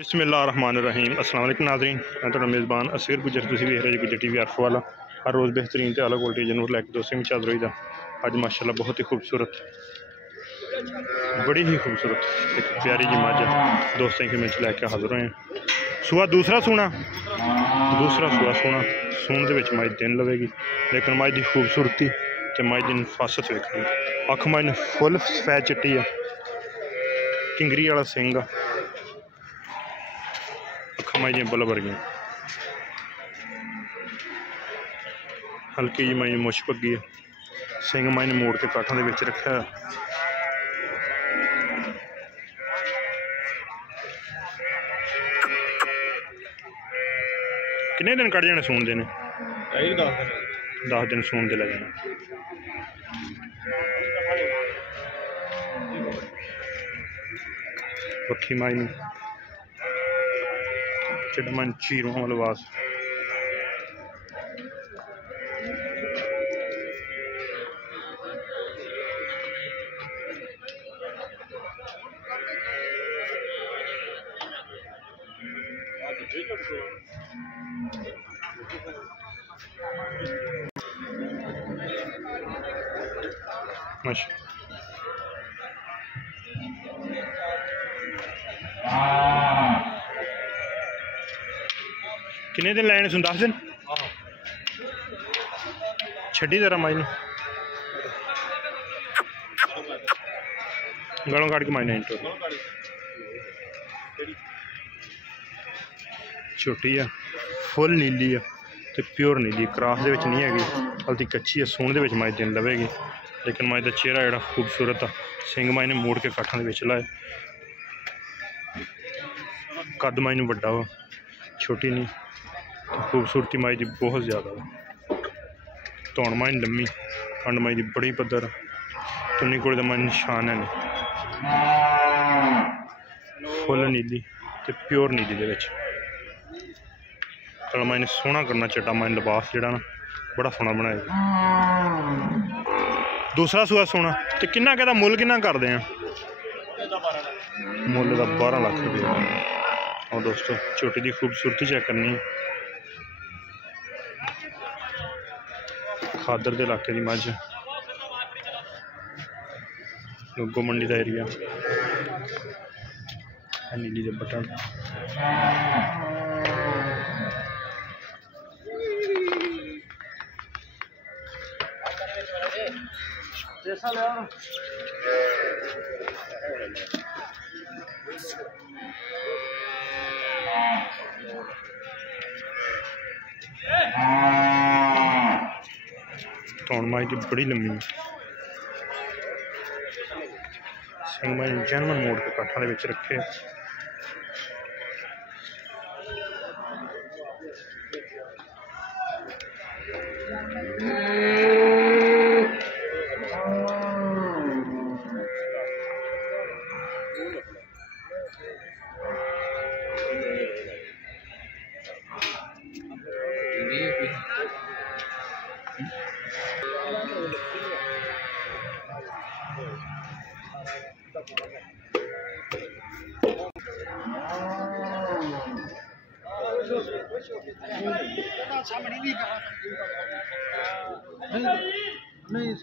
बिस्मिल्लाहिर्रहमानिर्रहीम। अस्सलाम वालेकुम नाज़रीन, मैं तो मेज़बान असगर गुजर तुसीं वेख रहे गुजर टीवी आर वाला। हर रोज़ बेहतरीन तो अलग वोल्टेज नूर लैके दोस्तों में चादर दा अज माशाल्लाह बहुत ही खूबसूरत, बड़ी ही खूबसूरत एक प्यारी जी मझ दोस्तों के मिनट लैके हाजिर होए। सूआ दूसरा सूना सून दे विच मझ दिन लवेगी, लेकिन मझ की खूबसूरती तो मझ की नफासत वेखनी। अख मझ फुल सफेद चिट्टी है, किंगरी वाला सिंग आ, अखा मझ दी बल्ब वर्गियां, हल्की जी मझ मुछ पग्गी है, सिंग मझ ने मोड़ के काठों के विच रखा है। कितने दिन कट जाने सून देने? 10 दिन सून दे लगे। पक्षी माई चिड़मन चीरों वालवास कितने दिन लैने सुन? 10 दिन छड़ी जरा माई गलों काट के माई इंटो छोटी है, फुल नीली है तो प्योर नीली, क्रॉस दे विच नहीं हैगी, हल्दी कच्ची है। सून दे विच माई दिन लवेगी, लेकिन माई का चेहरा जोड़ा खूबसूरत है। सिंग माई ने मोड़ के काठों के विच लाए, कद माई नूं वड्डा वा, छोटी नहीं। खूबसूरती माई की बहुत ज़्यादा है। धौण माई लम्मी, खंड माई की बड़ी पद्धर, तुन्नी कोल दा माई निशान है नहीं। फुल नीली तो प्योर नीली दे विच कल माई ने सोहना करना चिट्टा माई लिबास जोड़ा ना बड़ा सोहना बनाएगा। दूसरा सूआ सोना तो किन्ना कहता मुल किन्ना करते हैं? मुल का 12 लाख रुपये। और दोस्तों छोटी की खूबसूरती चेक करनी, खादर के इलाके की मझ, लोगो मंडी का एरिया, नीली के बटन। धौण माई की बड़ी लम्मी, सिंग माई जैनवन मोड़ के काठा के रखे। नहीं